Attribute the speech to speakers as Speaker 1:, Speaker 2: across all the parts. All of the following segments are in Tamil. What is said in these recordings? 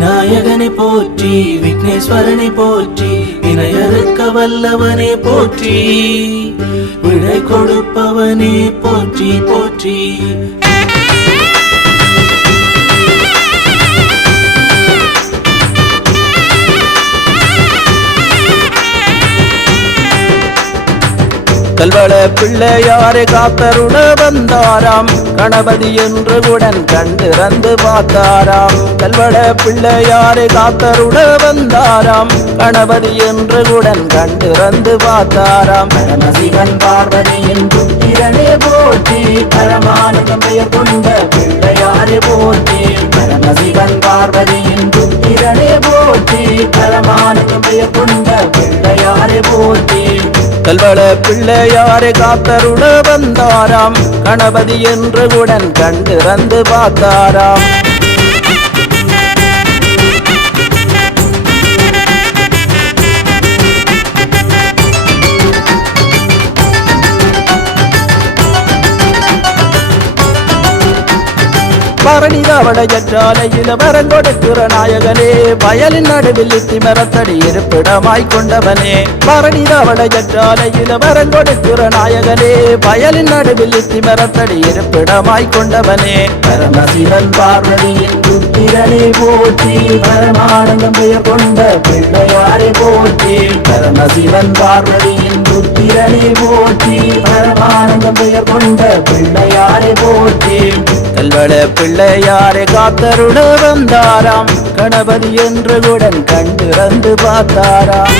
Speaker 1: விநாயகனை போற்றி விக்னேஸ்வரனை போற்றி வினையறுக்க வல்லவனை போற்றி விடை கொடுப்பவனே போற்றி போற்றி.
Speaker 2: செல்வள பிள்ளையாரை காத்தருட வந்தாராம். கணபதி என்று உடன் கண்டிறந்து பார்த்தாராம். செல்வள பிள்ளையாரை காத்தருட வந்தாராம். கணபதி என்று உடன் கண்டிறந்து பார்த்தாராம்.
Speaker 1: பரமசிவன் பார்வதியின் புத்திரனே போற்றி பரமானந்தமய கொண்ட பிள்ளையாரே போற்றி. பரமசிவன் பார்வதியின் புத்திரனே போற்றி பரமானந்தமய கொண்ட
Speaker 2: செல்வள பிள்ளையாரை காத்தருட வந்தாராம். கணபதி என்று உடன் கண்டு கண்டிறந்து பார்த்தாராம். பரணிதாவளையற்றாலையில வரங்கொடுக்கிற நாயகனே வயலின் நடுவில் இத்தி மரத்தடி இருப்பிடமாய் கொண்டவனே. பரணி பரணிதாவளையற்றாலையில வரங்கொடுக்கிற நாயகனே வயலின் நடுவில் இத்தி மரத்தடி இருப்பிடமாய் கொண்டவனே.
Speaker 1: பரமசிவன் பார்வதியின் புத்திரனே போற்றி பரமானந்தம் பெயர் கொண்ட பிள்ளையாரை போற்றி பரமசிவன் பார்வதியின் புத்திரனே போற்றி பரமானந்தம் பெயர் கொண்ட பிள்ளையாரை போற்றி
Speaker 2: பல பிள்ளையாரை காத்தருட வந்தாராம். கணபதி என்று உடன் கண்டிறந்து பார்த்தாராம்.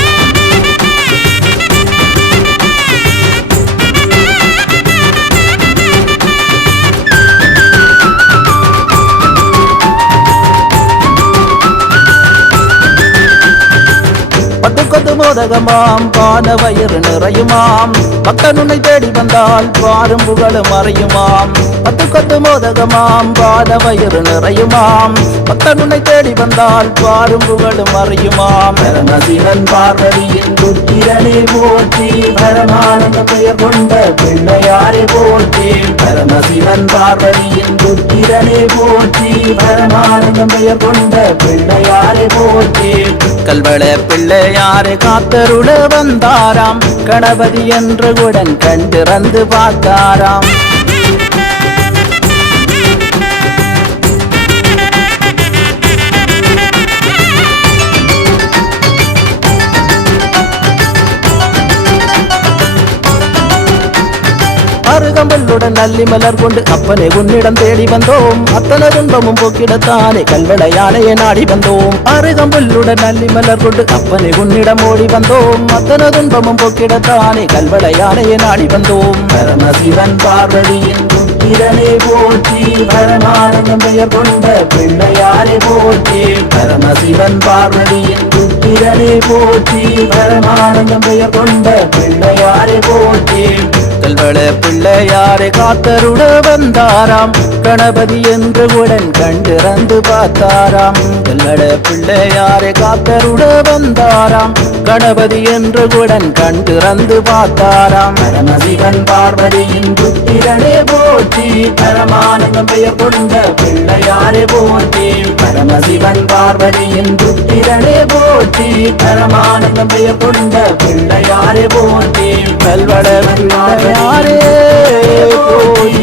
Speaker 2: பத்து கொத்து மோதகமாம் பான வயிறு நிறையுமாம். பக்தனுனை தேடி வந்தால் பாரும் புகழும் அறையுமாம் பத்து கொத்து மோதகமாம் பான வயிறு நிறையுமாம். பக்தனுனை தேடி வந்தால் பாரும் புகழும் அறையுமாம்
Speaker 1: பரமசிவன் பார்வதியின் புத்திரனே போற்றி பரமானந்த பெயர் கொண்ட பிள்ளையாரை போற்றி. பரமசிவன் பார்வதியின் புத்திரனை போற்றி பரமானந்த பெயர் கொண்ட பிள்ளையாரை போற்றி.
Speaker 2: கல்வள பிள்ளையாறு காத்தருட வந்தாராம். கணபதி என்று உடன் கண்டிறந்து பார்த்தாராம். அருகம்பல்லுடன் நல்லி மலர் கொண்டு அப்பனை உன்னிடம் தேடி வந்தோம். அத்தனை துன்பமும் போக்கிடத்தானே கல்வள யானையை நாடி வந்தோம். அருகம்புல்லுடன் நல்லி மலர் கொண்டு அப்பனை உன்னிடம் ஓடி வந்தோம். அத்தனை துன்பமும் போக்கிடத்தானே கல்வள யானையை நாடி வந்தோம்.
Speaker 1: பரமசிவன் பார்வதியின் புத்திரனே போற்றி பரமானந்தம் பெயர் கொண்ட பிள்ளையாரே போற்றி பரமசிவன் பார்வதியின் பிள்ளையாரே போற்றி பரமானந்தம் பெயர் கொண்ட பிள்ளையாரே போற்றி.
Speaker 2: கல்வள பிள்ளையாரை காத்தருட வந்தாராம். கணபதி என்று உடன் கண்டிறந்து பார்த்தாராம். கல்வள பிள்ளையாரை காத்தருட வந்தாராம். கணபதி என்று உடன் கண்டிறந்து பார்த்தாராம்.
Speaker 1: பரமசிவன் பார்வதியின் புத்திரனே போற்றி பரமானந்தம் பெயர் கொண்ட பிள்ளையாரே போற்றி. பரமசிவன் பார்வதியின் புத்திரனே போற்றி பரமானந்தம் பெயர் கொண்ட பிள்ளையாரே போற்றி.
Speaker 2: கல்வள பிள்ளையாரே போய் போய்